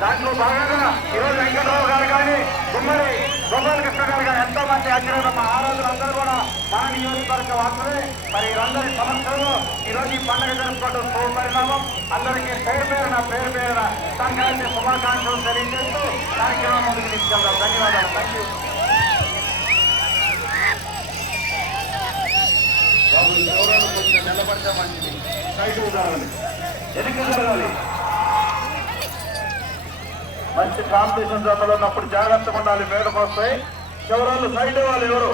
దాంట్లో భాగంగా ఈరోజు వెంకటరావు గారు కానీ గుమ్మడి గోపాలకృష్ణ గారు కానీ ఎంతో మంది అధ్యయనం మా ఆరాధులందరూ కూడా మన నియోజకవర్గ వాసులే. మరి వీరందరి సమస్యల్లో ఈరోజు ఈ పండుగ జరుపుకోవడం శుభపరిణామం. అందరికీ పేరు పేరున సంక్రాంతి శుభాకాంక్షలు తెలియజేస్తూ కార్యక్రమం ముందుకు తీసుకెళ్దాం. ధన్యవాదాలు. Thank you. నిలబడితే మంచిది. సైటు జరగాలి, ఎన్నిక జరగాలి. మంచి కాంపిటీషన్ జతలో ఉన్నప్పుడు జాగ్రత్తగా ఉండాలి. మేడకు వస్తాయి. చివరాళ్ళు సైడ్ ఇవ్వాలి. ఎవరు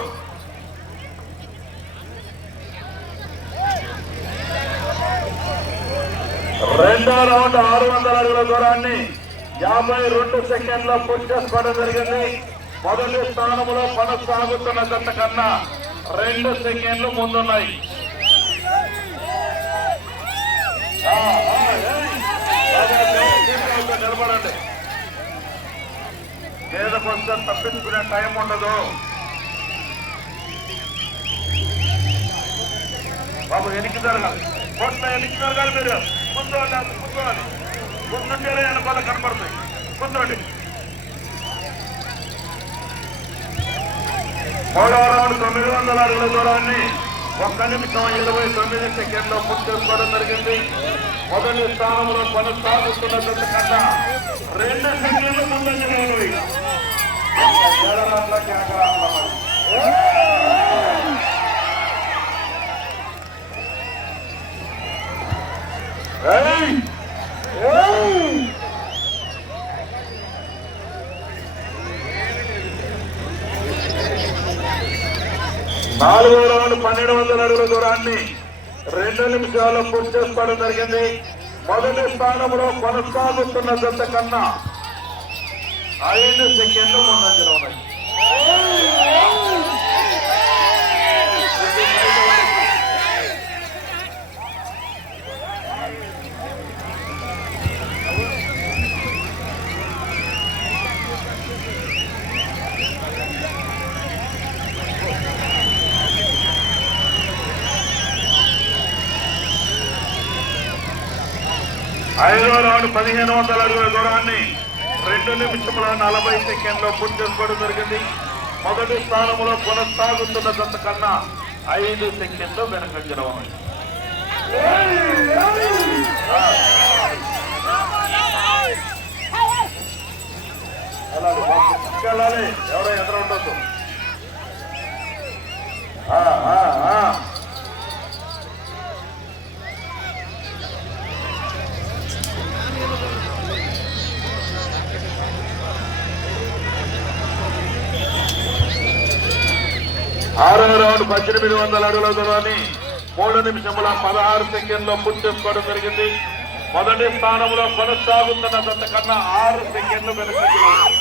రెండో రౌండ్ 600 అడుగుల దూరాన్ని 52 సెకండ్లో పూర్తి చేసుకోవడం జరిగింది. మొదటి స్థానంలో కొనసాగుతున్న జత కన్నా 2 సెకండ్లు ముందున్నాయి. నిలబడండి. గేదెకు వస్తే తప్పించుకునే టైం ఉండదు బాబు. ఎనికి జరగాలి, కొత్త ఎనికి జరగాలి. మీరు కూర్చోండి. కూర్చుంటేనే వెనకాల కనపడుతుంది. కూర్చోండి. మూడవ రౌండ్ 900 అడుగుల దూరాన్ని 1 నిమిషం 29 సెకండ్లో పూర్తి చేసుకోవడం జరిగింది. మొదటి స్థానంలో కొనసాగుతున్న జత కన్నా 2 సెకండ్లు ముందంజలో ఉన్నవి. నాలుగో రౌండ్ 1200 అడుగుల దూరాన్ని 2 నిమిషాల్లో పూర్తి చేసుకోవడం జరిగింది. మొదటి స్థానంలో కొనసాగుతున్న జత కన్నా 5 సెకండ్లు ముందంజలో ఉన్నాయి. ఐదో రౌండ్ 1500 అడుగుల దూరాన్ని 2 నిమిషముల 40 సెకండ్లో పూర్తి చేసుకోవడం జరిగింది. మొదటి స్థానంలో కొనసాగుతున్న జత కన్నా 5 సెకండ్లు వెనకంజలో ఉన్నాయి. ఎవరో ఎదురు ఉండొద్దు. ఆరో రౌండ్ 1800 అడుగుల దూరాన్ని 3 నిమిషముల 16 సెకండ్లో పూర్తి చేసుకోవడం జరిగింది. మొదటి స్థానంలో కొనసాగుతున్న జత కన్నా 6 సెకండ్లు వెనుకంజలో ఉన్నాయి.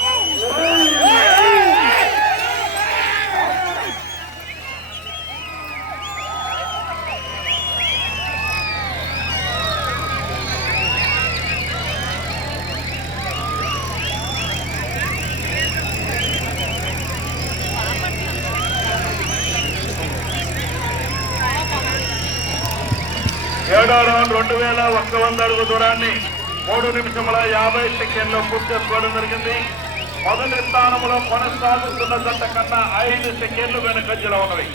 ఏడో రౌండ్ 2100 అడుగు దూరాన్ని 3 నిమిషముల 50 సెకండ్లో పూర్తి చేసుకోవడం జరిగింది. మొదటి స్థానంలో కొనసాగుతున్న జత కన్నా 5 సెకండ్లు వెనుకంజలో ఉన్నవి.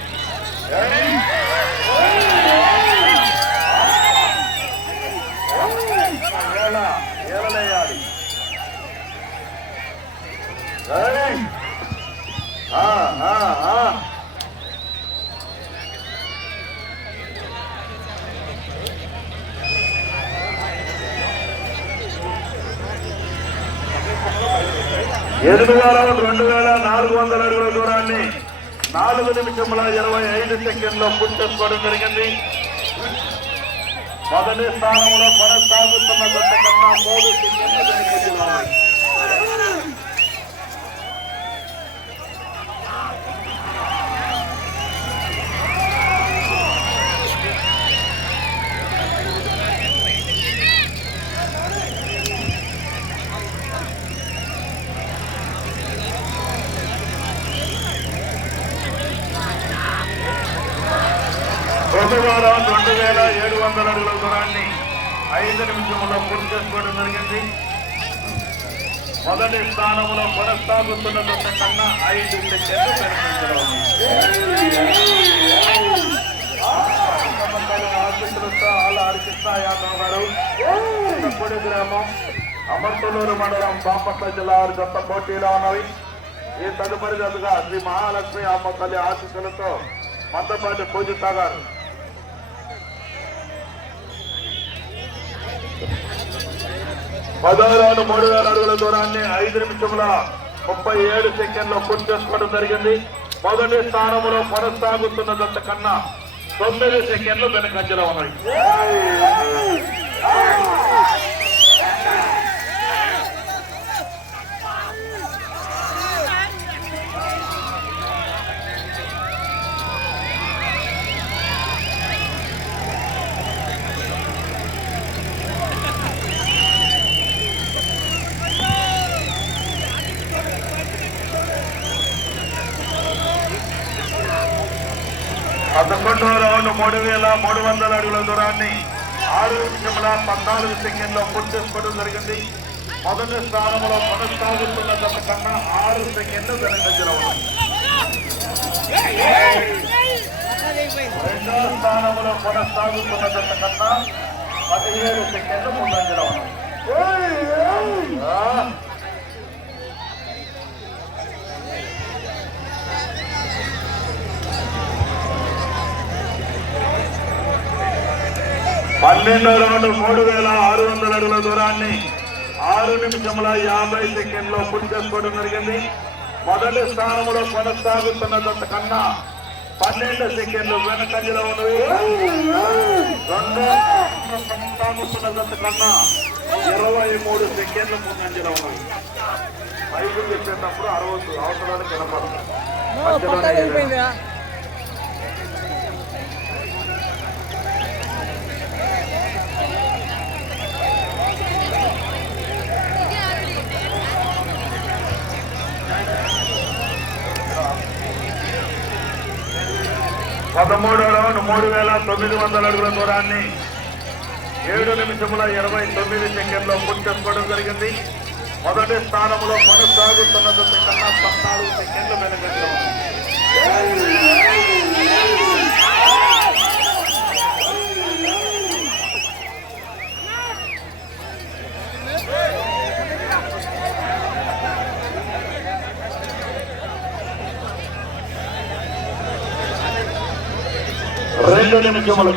ఏలలేయాలి. 2400 అడుగుల దూరాన్ని 4 నిమిషముల 25 సెకండ్లో పూర్తి చేసుకోవడం జరిగింది. మొదటి స్థానంలో కొనసాగుతున్న జత కన్నా 3 సెకండ్లు వెనుకంజలో ఉన్నాయి. రెండవ రౌండ్ 2700 అడుగుల దూరాన్ని 5 నిమిషముల్లో పూర్తి చేసుకోవడం జరిగింది. మొదటి స్థానంలో కొనసాగుతున్న దశ కన్నా 5 సెకండ్లు వెనుకంజలో ఆశిస్తులతో హరికృష్ణ యాదవ్ గారు పొడి గ్రామం అమర్తలూరు మండలం బాపట్ల జిల్లా వారి జత పోటీలో ఉన్నవి. ఈ తదుపరి జతగా శ్రీ మహాలక్ష్మి అమ్మ తల్లి ఆశీస్సులతో మద్దపాటి పూజిత గారు 10 రౌండ్ 3000 అడుగుల దూరాన్ని 5 నిమిషముల 37 సెకండ్లో పూర్తి చేసుకోవడం జరిగింది. మొదటి స్థానంలో కొనసాగుతున్న జత కన్నా 9 సెకండ్లు వెనుకంజలో ఉన్నాయి. 11వ రౌండ్ 3300 అడుగుల దూరాన్ని 6 నిమిషముల 14 సెకండ్లో పూర్తి చేసుకోవడం జరిగింది. మొదటి స్థానంలో కొనసాగుతున్న జత కన్నా 6 సెకండ్లు వెనుకంజలో ఉన్నాయి. రెండవ స్థానంలో కొనసాగుతున్న జత కన్నా 17 సెకండ్లు ముందంజలో ఉన్నాయి. 12వ రౌండ్ 3600 అడుగుల దూరాన్ని 6 నిమిషముల 50 సెకండ్లో పూర్తి చేసుకోవడం జరిగింది. మొదటి స్థానంలో కొనసాగుతున్న జత కన్నా 12 సెకండ్లు వెనుకంజలో ఉన్నవి. రెండో కొనసాగుతున్న జత కన్నా 23 సెకండ్లు ముందంజలో ఉన్నవి. పైకి చెప్పేటప్పుడు 60 అవసరాలకు కనపడుతుంది. 13వ రౌండ్ 3900 అడుగుల దూరాన్ని 7 నిమిషముల 29 సెకండ్లో పూర్తి చేసుకోవడం జరిగింది. మొదటి స్థానంలో కొనసాగుతున్న జత కన్నా 14 సెకండ్లు వెనుకంజలో ఉంది.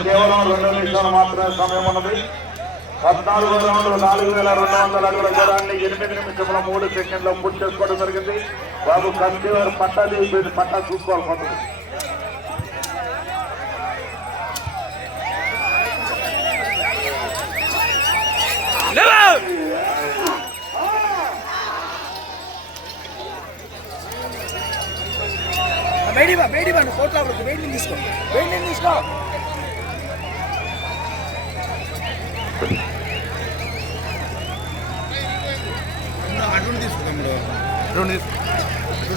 కేవలం 2 నిమిషాలు మాత్రమే సమయం ఉన్నది. 14వ రౌండ్ 4200 అడుగుల దూరాన్ని 8 నిమిషముల 3 సెకండ్లో పూర్తి చేసుకోవడం జరిగింది. బాబు కన్సీవర్ పట్టా చూసుకోవాలి కొంత. తీసుకో అటువంటి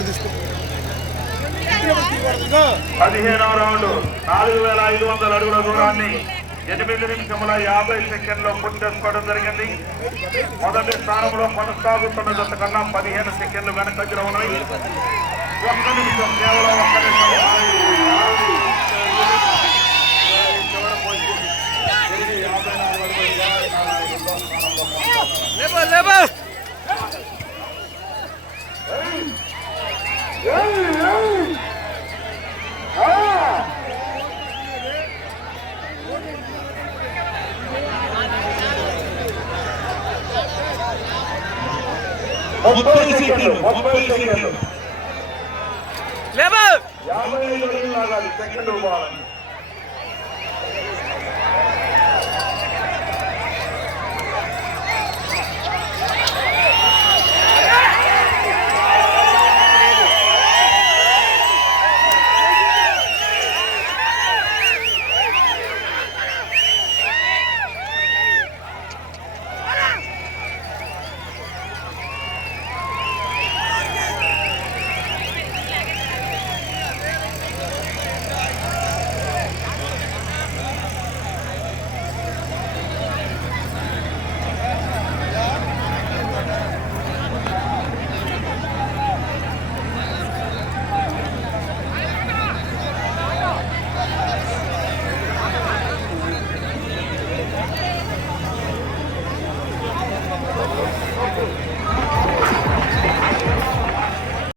తీసుకుంటాం. 15వ రౌండ్ 4500 అడుగుల దూరాన్ని 8 నిమిషముల 50 సెకండ్లో పూర్తి చేసుకోవడం జరిగింది. మొదటి స్థానంలో కొనసాగుతున్న జత కన్నా 15 సెకండ్లు వెనకంజలో ఉన్నాయి. 1 నిమిషం, కేవలం 1 నిమిషం. ముప్పై సెకండ్లు 55 అడుగులు లాగాలి. సెకండ్ పోవాలని